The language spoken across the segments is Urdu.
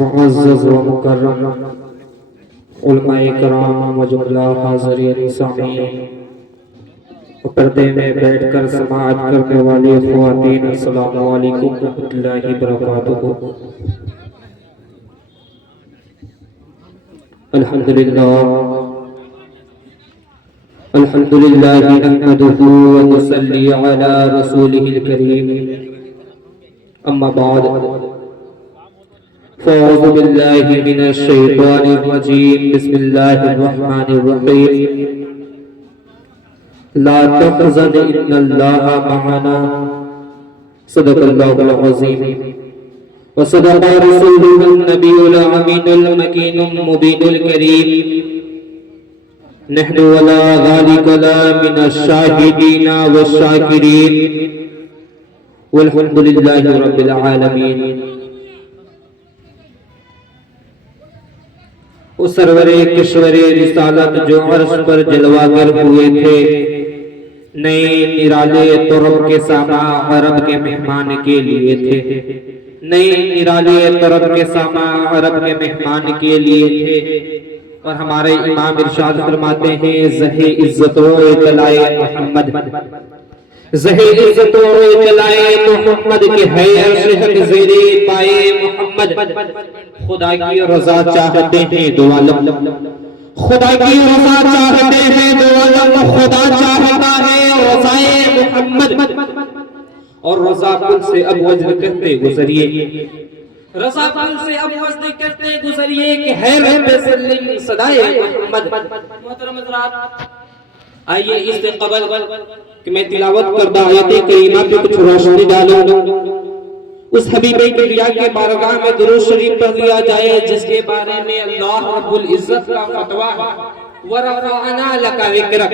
معزز و مکرم علماء کرام و جملہ حاضرین سامعین پردے میں بیٹھ کر سماعت کرنے والی خواتین، السلام علیکم ورحمۃ اللہ وبرکاتہ۔ الحمدللہ نحمدہ و نصلی علی رسولہ الکریم، اما بعد فاعوذ باللہ من الشیطان الرجیم، بسم اللہ الرحمن الرحیم۔ لا تحزن ان اللہ معنا، صدق اللہ العظیم وصدق رسولہ النبی الامین المکین المبین الکریم۔ نحن ولا ذلك لا من الشاہدین والشاکرین والحمد للہ رب العالمین۔ اس سرور کشور رسالت جو عرش پر جلوہ گر ہوئے تھے، نئے نرالے طرب کے سامع عرب کے مہمان کے لیے تھے، نئے نرالے طرب کے سامع عرب کے مہمان کے لیے تھے۔ اور ہمارے امام ارشاد فرماتے ہیں، زہ عزت و اطلاع محمد، زہ عزت و اطلاع محمد کے ہے عرش حق زیر پائے محمد۔ خدا کی رضا چاہتے ہیں دو عالم، خدا کی رضا چاہتے ہیں دو عالم، خدا چاہتا ہے رضائے محمد۔ اور رضا کل سے اب وزن کرتے گزریے، رضا کل سے اب وزن کرتے گزریے کہ ہے رب سلم صدائے محمد۔ محترم حضرات، آئیے اس سے قبل کہ میں تلاوت کردہ آیت کریمہ پہ کچھ روشنی ڈالوں، اس حبیب کبریا کے بارگاہ میں درود شریف پڑھ لیا جائے، جس کے بارے میں اللہ رب العزت کا فتویٰ ہے، وَرَفَعْنَا لَكَ ذِكْرَكَ،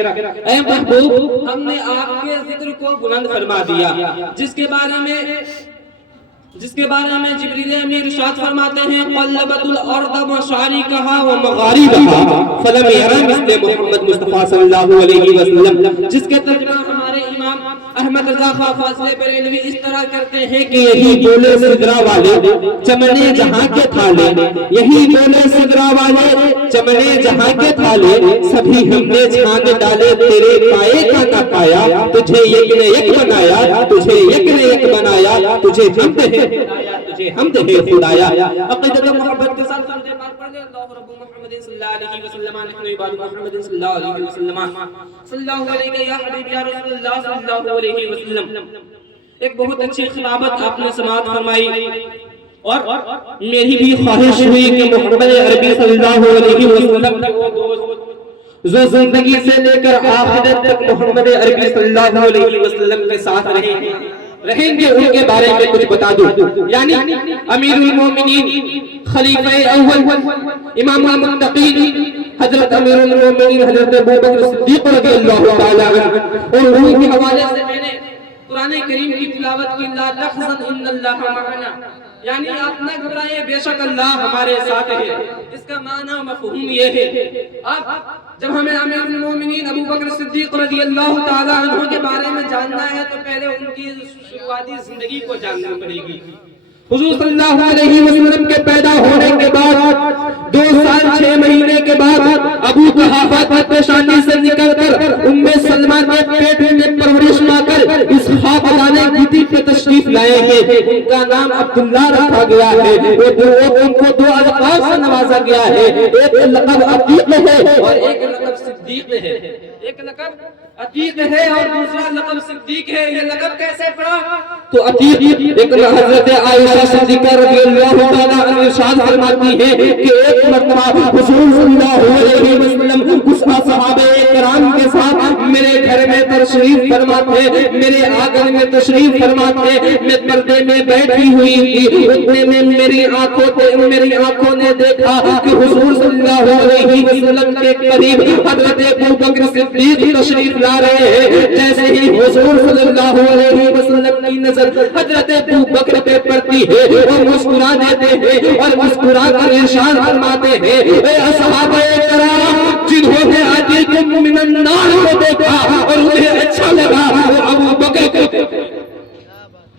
اے محبوب ہم نے آپ کے ذکر کو بلند فرما دیا، جس کے بارے میں جبریل امین ارشاد فرماتے ہیں، قلبت الارض مشارقها ومغاربها فلم ير مثل محمد مصطفیٰ صلی اللہ علیہ وسلم، جس کے ترجمہ ہمارے امام احمد رضا خان فاضل بریلوی اس طرح کرتے ہیں کہ یہی بولے سدرا والے چمنے جہاں کے تھالے، یہی بولے سدرا والے چمنے جہاں کے تھالے، سبھی ہم نے چھان ڈالے تیرے پائے کا نہ پایا، تجھے یک نے یک بنایا، تجھے یک نے یک بنایا، تجھے حمد ہے خدایا، تجھے حمد ہے خدایا۔ عقیدت محبت کے ساتھ سورۃ پاک پڑھ لیں، اللہ رب محمد صلی اللہ علیہ وسلم، نحن عباد محمد صلی اللہ علیہ وسلم، صلی اللہ علیہ یا حبیب یا رسول اللہ صلی اللہ علیہ وسلم۔ ایک بہت اچھی خطابت آپ نے سماعت فرمائی، اور میری بھی خواہش ہوئی کہ محمد عربی صلی اللہ علیہ وسلم کے وہ دوست جو زندگی سے لے کر آخرت تک محمد عربی صلی اللہ علیہ وسلم کے ساتھ رہیں گے، ان کے بارے میں کچھ بتا دوں۔ یعنی امیر المومنین، خلیفہ اول، امام المتقین، حضرت امیر المومنین حضرت ابوبکر صدیق رضی اللہ تعالیٰ عنہ، اور ان کے حوالے سے میں نے قرآن کریم کی تلاوت کی، لا تحزن ان اللہ معنا، یعنی آپ نہ گھبرائیں، بے شک اللہ ہمارے ساتھ ہے۔ اس کا معنی و مفہوم یہ ہے، اب جب ہمیں امیر المومنین ابوبکر صدیق رضی اللہ تعالیٰ عنہ کے بارے میں جاننا ہے تو پہلے ان کی شروعاتی زندگی کو جاننا پڑے گی۔ حضور صلی اللہ علیہ وسلم کے پیدا ہونے کے بعد 2 سال 6 مہینے کے بعد ابو قحافہ پیشانی سے نکل کر ام سلمہ کے پیٹ میں پرورش پا کر اس خاکدان گدی پہ تشریف لائے ہیں۔ ان کا نام عبداللہ رکھا گیا ہے، ان کو 2 القاب سے نوازا گیا ہے، ایک لقب عتیق ہے اور ایک لقب صدیق ہے، ایک لقب عتیق ہے اور دوسرا لقب صدیق ہے۔ یہ لقب کیسے پڑا؟ تو عتیق ایک حضرت عائشہ صدیقہ رضی اللہ تعالیٰ عنہ ارشاد فرماتی ہے کہ ایک مرتبہ حضور صلی اللہ علیہ وسلم کچھ صحابہ کرام کے ساتھ میرے گھر میں تشریف فرماتے، میرے آنگن میں تشریف فرماتے، میں پردے میں بیٹھی ہوئی تھی، اتنے میں میری آنکھوں نے دیکھا کہ حضور صلی اللہ علیہ وسلم کے قریب حضرت ابوبکر صدیق تشریف لا رہے ہیں۔ جیسے ہی حضور صلی اللہ علیہ وسلم کی نظر حضرت ابوبکر پہ پڑتی ہے، وہ مسکرا دیتے ہیں اور مسکرا کر ارشاد فرماتے ہیں، اے صحابہ کرام جنہوں نے عتیق من النار کو دیکھا اور انہیں اچھا لگا، وہ ابوبکر کو،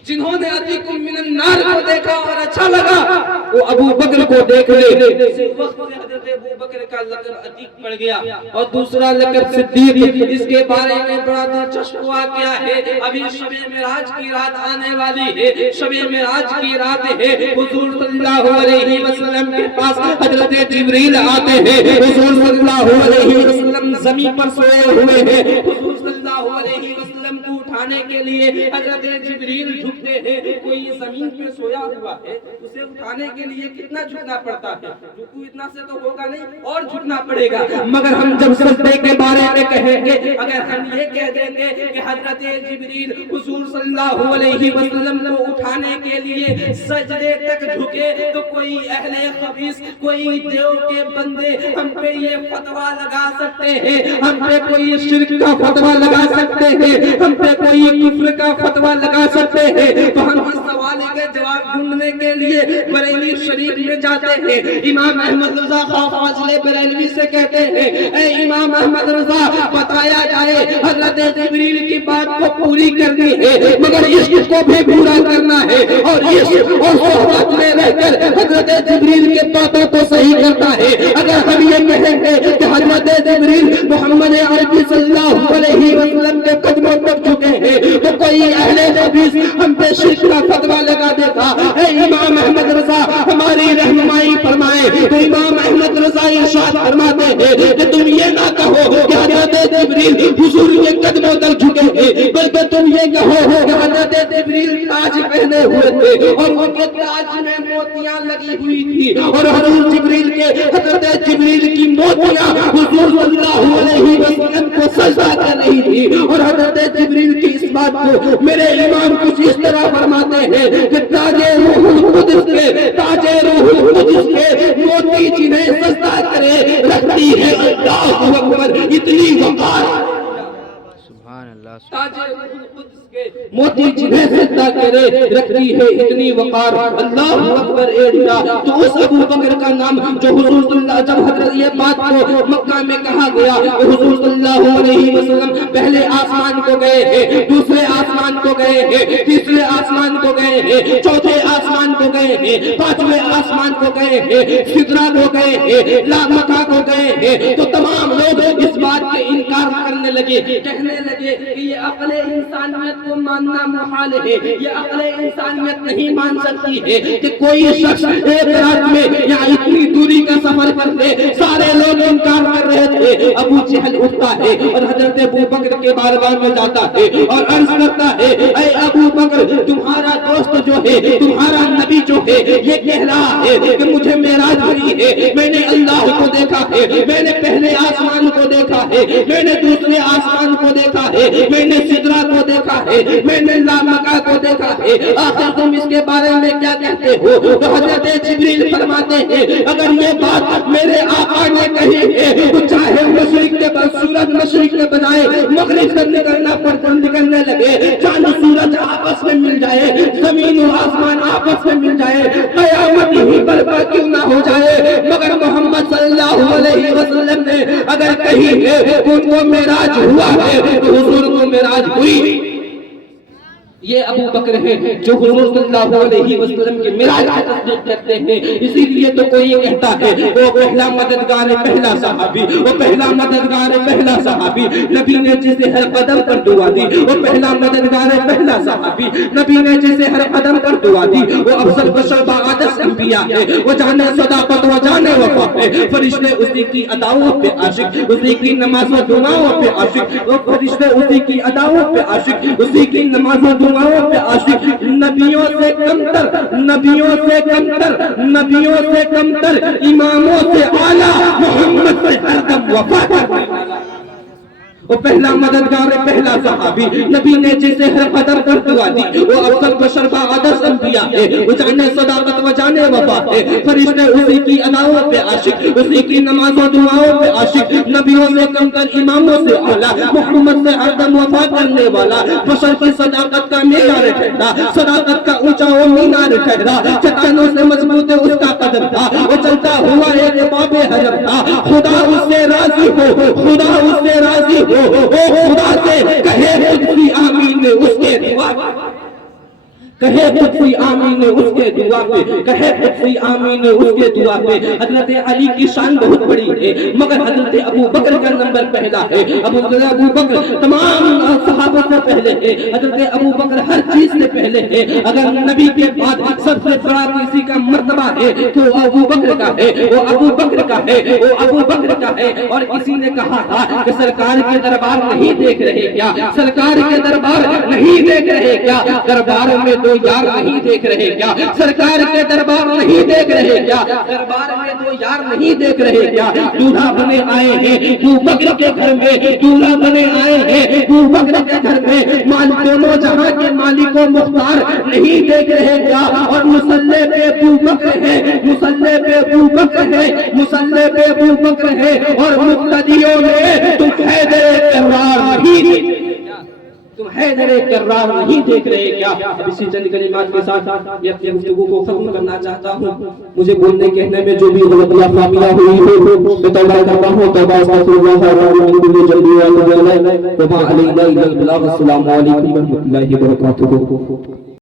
جنہوں نے عتیق من النار کو دیکھا اور اچھا لگا وہ ابو بکر کو دیکھ لے، اسی وقت سے حضرت ابو بکر کا لقب عتیق پڑ گیا۔ اور دوسرا لقب صدیق، اس کے بارے میں بڑا دلچسپ واقعہ ہے۔ ابھی شب معراج کی رات آنے والی ہے، شب معراج کی رات ہے، حضور صلی اللہ علیہ وسلم کے پاس حضرت جبریل آتے ہیں۔ حضور صلی اللہ علیہ وسلم زمین پر سوئے ہوئے ہیں، حضور صلی اللہ علیہ وسلم کو اٹھانے کے لیے حضرت جبریل جھکتے ہیں۔ کوئی زمین پہ سویا ہوا ہے، اسے اٹھانے کے لیے کتنا جھکنا پڑتا ہے؟ رکوع اتنا سے تو ہوگا نہیں، اور جھکنا پڑے گا۔ مگر ہم جب سجدے کے بارے میں کہیں گے، اگر ہم یہ کہہ دیں گے کہ حضرت جبریل حضور صلی اللہ علیہ وسلم کو اٹھانے کے لیے سجدے تک جھکے، تو کوئی اہل خبیث، کوئی دیو کے بندے ہم پہ یہ فتویٰ لگا سکتے ہیں، ہم پہ کوئی شرک کا فتویٰ لگا سکتے ہیں، ہم پہ کوئی کفر کا فتویٰ لگا سکتے ہیں۔ تو ہم اس سوال کے جواب ڈھونڈنے کے لیے بریلی شریف میں جاتے ہیں۔ امام احمد رضا خواہ فاضل بریلوی سے کہتے ہیں، اے امام احمد رضا، بتایا جائے حضرت جبریل کی بات کو پوری کرنی ہے، مگر عشق کو بھی پورا کرنا ہے، اور عشق اور صحبت میں رہ کر حضرت جبریل کے باتوں کو صحیح کرتا ہے۔ اگر ہم یہ کہیں گے کہ حضرت جبریل محمد عربی صلی اللہ علیہ وسلم کے قدموں پر جھکے ہیں، تو کوئی اہل حدیث ہم پہ شرک کا فتویٰ لگا دیتا۔ اے امام احمد رضا، ہماری رہنمائی فرمائے۔ تو امام احمد رضا ارشاد فرماتے ہیں کہ تم یہ نہ کہو کہ حضرت جبریل حضور کے قدموں تک جھکے ہیں، بلکہ تم یہ کہو کہ حضرت جبریل تاج پہنے ہوئے تھے، اور ان کے تاج میں موتیاں لگی ہوئی تھی، اور حضرت جبریل کی موتیاں حضور صلی اللہ علیہ وسلم کو سجدہ کر رہی تھی۔ اور حضرت جبریل کی اس بات کو میرے امام کچھ اس طرح فرماتے ہیں کہ تاج روح القدس کے موتی جنہیں سجدہ کرے رکھتی ہے اللہ اکبر اتنی وقار، سبحان اللہ، تاج روح القدس کے موتی جنہیں سجدہ کرے رکھتی ہے اتنی وقار، اللہ اکبر ایڈا۔ تو اس ابو بکر کا نام جو حضور صلی اللہ، جب حضرت یہ بات کو مکہ میں کہا گیا کہ حضور صلی اللہ علیہ وسلم پہلے آسمان کو گئے ہیں، دوسرے آسمان کو گئے ہیں، تیسرے آسمان کو گئے ہیں، چوتھے آسمان کو گئے ہیں، پانچویں آسمان کو گئے ہیں، سدرا کو گئے ہیں، لامکہ کو گئے ہیں، تو تمام لوگ اس بات کے انکار کرنے لگے، کہنے لگے کہ یہ عقل انسانیت کو ماننا محال ہے، یہ عقل انسانیت نہیں مان سکتی ہے کہ کوئی شخص ایک رات میں یا اتنی دوری کا سفر کر لے۔ سارے لوگ انکار کر رہے تھے۔ ابو جہل اٹھتا ہے اور حضرت ابو بکر کے بارگاہ میں جاتا ہے اور عرض کرتا ہے، اے ابو بکر، تمہارا دوست جو ہے، تمہارا نبی جو ہے، یہ کہہ رہا ہے کہ مجھے معراج ہوئی ہے، میں نے اللہ کو دیکھا ہے، میں نے پہلے آسمان کو دیکھا ہے، میں نے دوسرے آسمان کو دیکھا ہے، میں نے سدرا کو دیکھا ہے، میں نے لامکہ کو دیکھا ہے، آخر تم اس کے بارے میں کیا کہتے ہو؟ تو حضرت جبریل فرماتے ہیں، اگر یہ بات میرے آقا نے کہی ہے تو چاہے مشرق کے بعد سورج مشرق کے بجائے مغرب سے نکلنے لگے، چاند سورج آپس میں مل جائے، زمین و آسمان آپس میں مل جائے، قیامت ہی برپا کیوں نہ ہو جائے، مگر محمد صلی اللہ علیہ وسلم نے اگر کہی ہے کہ ان کو معراج ہوا ہے تو حضور کو معراج ہوئی۔ یہ ابو بکر ہے جو حضور صلی اللہ علیہ وسلم کے معراج کی تصدیق کرتے ہیں۔ اسی لیے تو کوئی یہ کہتا ہے وہ پہلا مددگار پہلا صحابی، وہ پہلا مددگار پہلا صحابی، نبی نے جسے ہر قدم پر دعا دی، وہ پہلا مددگار پہلا صحابی، نبی نے جسے ہر قدم پر دعا دی، وہ افضل بشر بعد انبیاء ہے، وہ جانے صداقت و جانے وفا ہے، فرشتے اسی کی اداؤں پہ عاشق، اسی کی نماز و دعاؤں پہ عاشق، وہ فرشتے اسی کی اداؤں پہ عاشق، اسی کی نماز و دعاؤں پہ عاشق، نبیوں سے کمتر، نبیوں سے کمتر، نبیوں سے کمتر، اماموں سے اعلیٰ، محمد سے ہر دم وفا کرنے والا، وہ پہلا مددگار پہلا صحابی، نبی نے جسے ہر قدم پر دعا دی، وہ افضل بشر بعد انبیاء ہے، وہ جانے صداقت و جانے وفا ہے، فرشتے اسی کی اداؤں پہ عاشق، اسی کی نماز و دعاؤں پہ عاشق، نبیوں سے کمتر، اماموں سے اعلیٰ، محمد سے ہر دم وفا کرنے والا، بشر کی صداقت کا معیار ٹھہرا، صداقت کا اونچا و مینار ٹھہرا، چٹانوں سے مضبوط اس کا قدم تھا، وہ چلتا ہوا ایک باب حجر تھا، خدا اس سے راضی ہو، خدا اس سے راضی ہو، وہ خدا سے کہے قدسی آمین اس کے دعا، کہے قدسی آمین اس کے دعا پہ، کہے قدسی آمین اس کے دعا پہ۔ حضرت علی کی شان بہت بڑی ہے مگر حضرت ابو بکر کا نمبر پہلا ہے۔ ابو بکر تمام صحابہ سے پہلے ہے، حضرت ابو بکر ہر چیز سے پہلے ہے۔ اگر نبی کے بعد سب سے بڑا کسی کا مرتبہ ہے تو وہ ابو بکر کا ہے، وہ ابو بکر کا ہے، وہ ابو بکر کا ہے۔ اور کسی نے کہا تھا کہ سرکار کے دربار نہیں دیکھ رہے کیا، سرکار کے دربار نہیں دیکھ رہے کیا، دربار میں دو یار نہیں دیکھ رہے کیا، سرکار کے دربار نہیں دیکھ رہے کیا، دربار میں دو یار نہیں دیکھ رہے کیا۔ دولہا بنے آئے ہیں ابو بکر کے گھر میں، دولہا بنے آئے ہیں ابو بکر کے گھر میں، دونوں جہاں کے مالک و مختار نہیں دیکھ رہے کیا۔ اور مسلح پہ ابو بکر ہے، مسلح پہ ابو بکر ہے، مسلح پہ ابو بکر ہے۔ اور مقتدیوں میں تم حیدر کرار نہیں، تم حیدر کرار نہیں دیکھ رہے کیا۔ اب اسی چند کلمات کے ساتھ یہ اپنی گفتگو کو ختم کرنا چاہتا ہوں۔ مجھے بولنے کہنے میں جو بھی غلط یا خامیاں ہوئی ہو میں توبہ کرتا ہوں، توبہ استغفر اللہ من کل ذنب واتوب الیہ، وما علینا الا البلاغ۔ السلام علیکم ورحمۃ اللہ وبرکاتہ۔